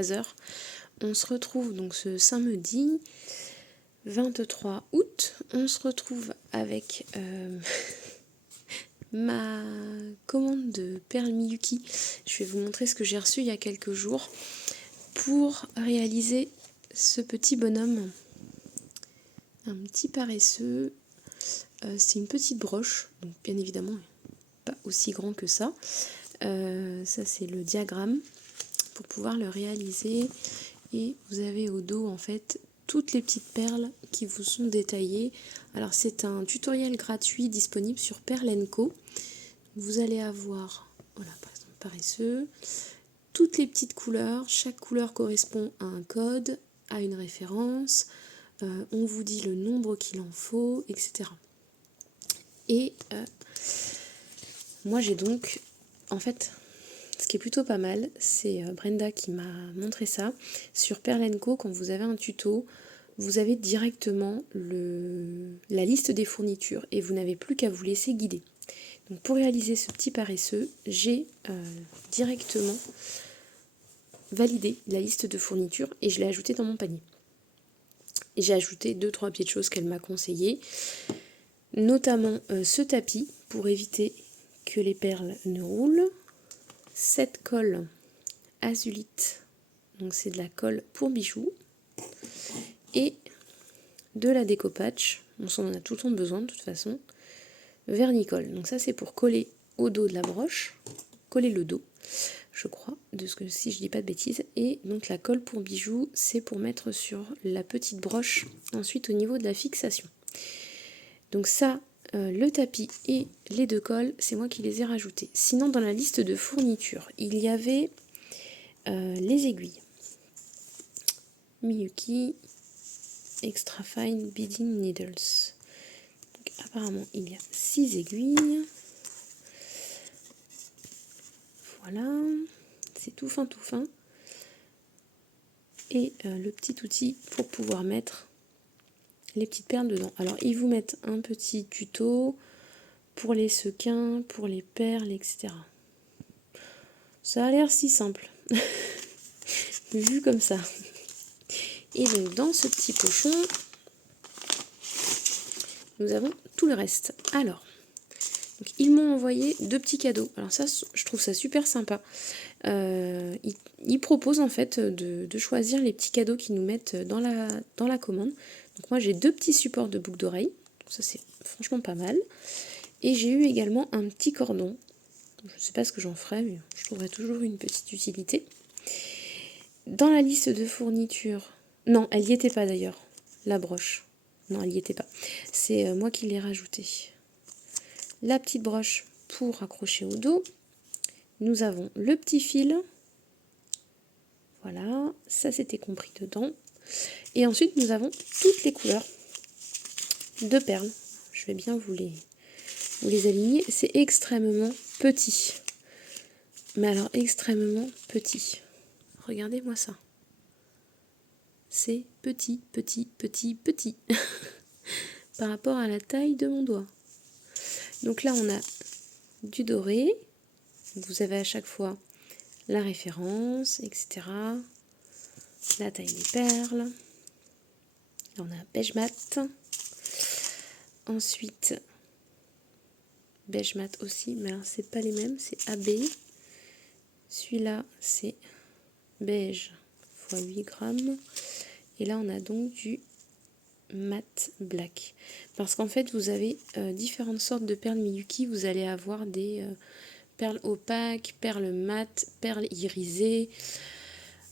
13h. On se retrouve donc ce samedi 23 août. On se retrouve avec ma commande de perles Miyuki. Je vais vous montrer ce que j'ai reçu il y a quelques jours pour réaliser ce petit bonhomme. Un petit paresseux. C'est une petite broche, donc bien évidemment pas aussi grand que ça. Ça c'est le diagramme pour pouvoir le réaliser. Et vous avez au dos en fait toutes les petites perles qui vous sont détaillées. Alors c'est un tutoriel gratuit disponible sur Perle & Co. Vous allez avoir, voilà, par exemple paresseux, toutes les petites couleurs. Chaque couleur correspond à un code, à une référence. On vous dit le nombre qu'il en faut, etc. Et moi j'ai donc, en fait, ce qui est plutôt pas mal, c'est Brenda qui m'a montré ça. Sur Perle & Co, quand vous avez un tuto, vous avez directement la liste des fournitures et vous n'avez plus qu'à vous laisser guider. Donc pour réaliser ce petit paresseux, j'ai directement validé la liste de fournitures et je l'ai ajouté dans mon panier. Et j'ai ajouté 2-3 petites choses qu'elle m'a conseillées, notamment ce tapis pour éviter que les perles ne roulent. Cette colle azulite, donc c'est de la colle pour bijoux, et de la déco-patch, on en a tout le temps besoin de toute façon, vernicole, donc ça c'est pour coller au dos de la broche, coller le dos, je crois, de ce que si je dis pas de bêtises, et donc la colle pour bijoux, c'est pour mettre sur la petite broche, ensuite au niveau de la fixation. Donc ça, le tapis et les 2 colles, c'est moi qui les ai rajoutés. Sinon dans la liste de fournitures, il y avait les aiguilles. Miyuki Extra Fine Beading Needles. Donc, apparemment, il y a 6 aiguilles. Voilà, c'est tout fin, tout fin. Et le petit outil pour pouvoir mettre les petites perles dedans. Alors, ils vous mettent un petit tuto pour les sequins, pour les perles, etc. Ça a l'air si simple, vu comme ça. Et donc, dans ce petit pochon, nous avons tout le reste. Alors, donc, ils m'ont envoyé 2 petits cadeaux. Alors ça, je trouve ça super sympa. Ils proposent en fait de choisir les petits cadeaux qu'ils nous mettent dans la commande. Donc moi, j'ai 2 petits supports de boucles d'oreilles. Ça, c'est franchement pas mal. Et j'ai eu également un petit cordon. Je ne sais pas ce que j'en ferai, mais je trouverai toujours une petite utilité. Dans la liste de fournitures... Non, elle n'y était pas d'ailleurs, la broche. Non, elle n'y était pas. C'est moi qui l'ai rajoutée. La petite broche pour accrocher au dos. Nous avons le petit fil. Voilà, ça c'était compris dedans. Et ensuite, nous avons toutes les couleurs de perles. Je vais bien vous les aligner. C'est extrêmement petit. Mais alors, extrêmement petit. Regardez-moi ça. C'est petit, petit, petit, petit. Par rapport à la taille de mon doigt. Donc là, on a du doré. Vous avez à chaque fois la référence, etc. La taille des perles. Là, on a beige mat. Ensuite, beige mat aussi, mais alors c'est pas les mêmes, c'est AB. Celui-là, c'est beige x 8 grammes. Et là, on a donc du mat black. Parce qu'en fait, vous avez différentes sortes de perles Miyuki. Vous allez avoir des perles opaques, perles mat, perles irisées,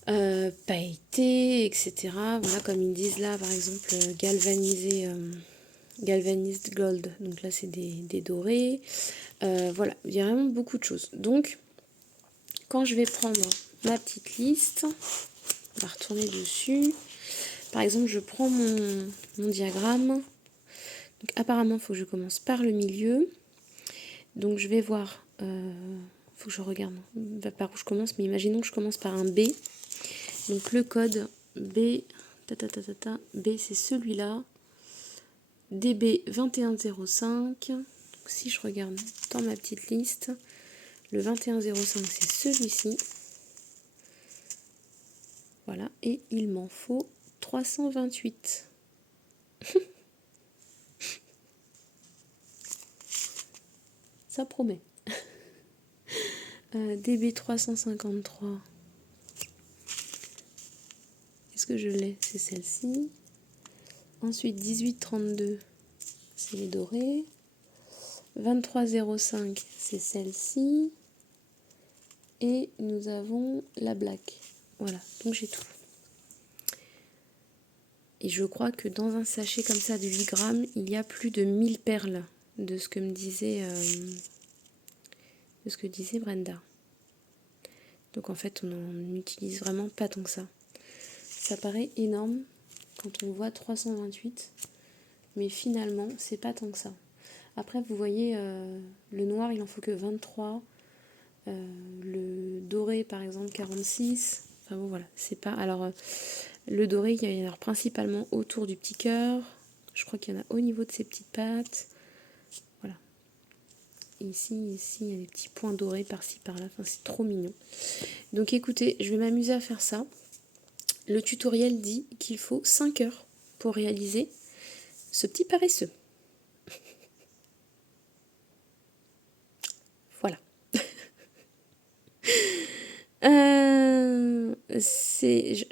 pailletées, etc. Voilà, comme ils disent là, par exemple, galvanized gold. Donc là, c'est des dorés. Voilà, il y a vraiment beaucoup de choses. Donc, quand je vais prendre ma petite liste, on va retourner dessus. Par exemple, je prends mon diagramme. Donc, apparemment, il faut que je commence par le milieu. Donc, je vais voir. Faut que je regarde par où je commence, mais imaginons que je commence par un B. Donc, le code B, B, c'est celui-là. DB 2105. Donc, si je regarde dans ma petite liste, le 2105, c'est celui-ci. Voilà, et il m'en faut 328. Ça promet. DB 353. Est-ce que je l'ai? C'est celle-ci. Ensuite 1832, c'est les dorés. 2305, c'est celle-ci. Et nous avons la black. Voilà, donc j'ai tout. Et je crois que dans un sachet comme ça de 8 grammes, il y a plus de 1000 perles de ce que me disait, Brenda. Donc en fait, on n'en utilise vraiment pas tant que ça. Ça paraît énorme quand on voit 328, mais finalement, c'est pas tant que ça. Après, vous voyez, le noir, il en faut que 23. Le doré, par exemple, 46. Enfin bon, voilà, c'est pas... Alors, le doré, il y en a principalement autour du petit cœur. Je crois qu'il y en a au niveau de ses petites pattes. Voilà. Et ici, il y a des petits points dorés par-ci, par-là. Enfin, c'est trop mignon. Donc, écoutez, je vais m'amuser à faire ça. Le tutoriel dit qu'il faut 5 heures pour réaliser ce petit paresseux. Voilà.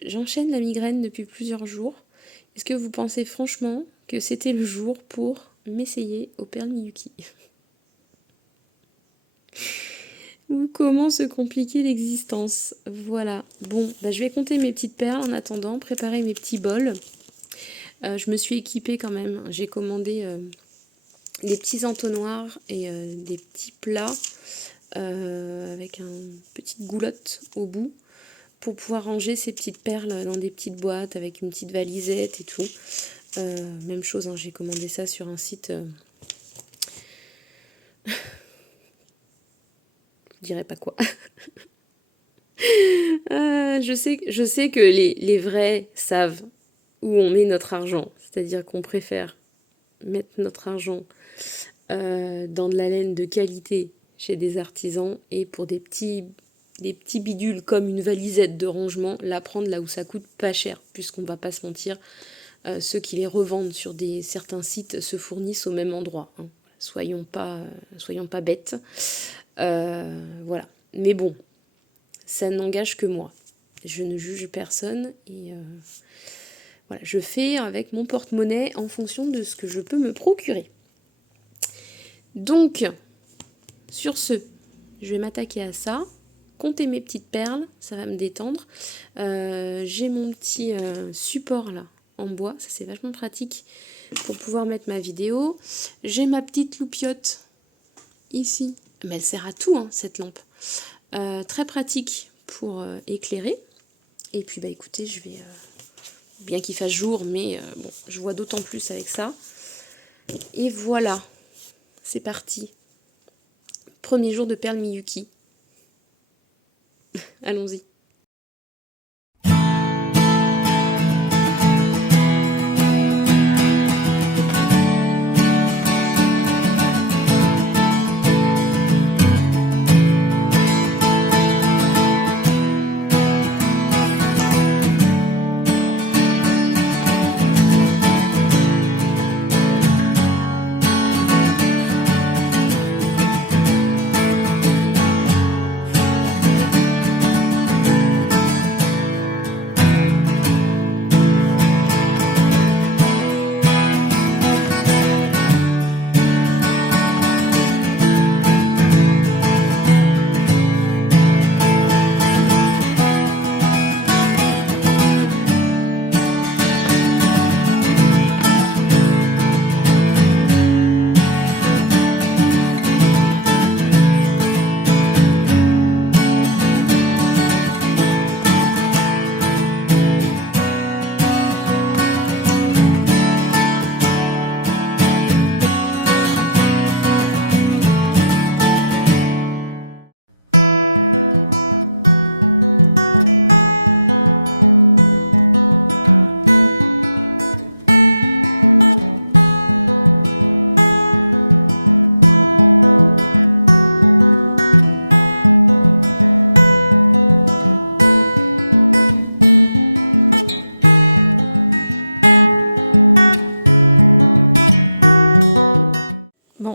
J'enchaîne la migraine depuis plusieurs jours. Est-ce que vous pensez franchement que c'était le jour pour m'essayer aux perles Miyuki? Ou comment se compliquer l'existence? Voilà. Bon, bah, je vais compter mes petites perles en attendant, préparer mes petits bols. Je me suis équipée quand même. J'ai commandé des petits entonnoirs et des petits plats avec une petite goulotte au bout pour pouvoir ranger ces petites perles dans des petites boîtes avec une petite valisette et tout. Même chose, hein, j'ai commandé ça sur un site... je dirais pas quoi. Je sais que les vrais savent où on met notre argent. C'est-à-dire qu'on préfère mettre notre argent dans de la laine de qualité chez des artisans et pour des petits bidules comme une valisette de rangement, la prendre là où ça coûte pas cher, puisqu'on va pas se mentir, ceux qui les revendent sur certains sites se fournissent au même endroit. Hein. Soyons pas bêtes. Voilà. Mais bon, ça n'engage que moi. Je ne juge personne et voilà, je fais avec mon porte-monnaie en fonction de ce que je peux me procurer. Donc, sur ce, je vais m'attaquer à ça, compter mes petites perles, ça va me détendre. J'ai mon petit support là en bois, ça c'est vachement pratique pour pouvoir mettre ma vidéo. J'ai ma petite loupiote ici, mais elle sert à tout hein, cette lampe. Très pratique pour éclairer. Et puis bah écoutez, je vais, bien qu'il fasse jour, mais bon, je vois d'autant plus avec ça. Et voilà, c'est parti. Premier jour de perles Miyuki. Allons-y.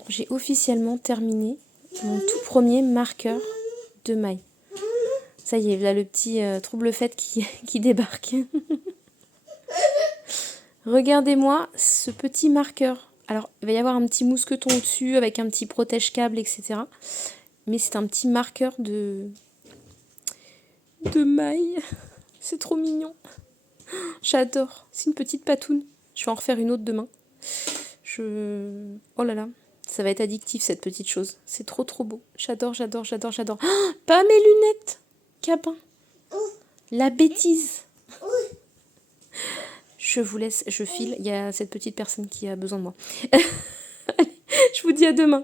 bon, j'ai officiellement terminé mon tout premier marqueur de maille. Ça y est, là le petit trouble-fête qui débarque. Regardez-moi ce petit marqueur. Alors, il va y avoir un petit mousqueton au-dessus avec un petit protège-câble, etc. Mais c'est un petit marqueur de maille. C'est trop mignon. J'adore. C'est une petite patoune. Je vais en refaire une autre demain. Oh là là. Ça va être addictif cette petite chose. C'est trop trop beau. J'adore, j'adore, j'adore, j'adore. Oh, pas mes lunettes, Capin. La bêtise. Je vous laisse, je file. Il y a cette petite personne qui a besoin de moi. Je vous dis à demain.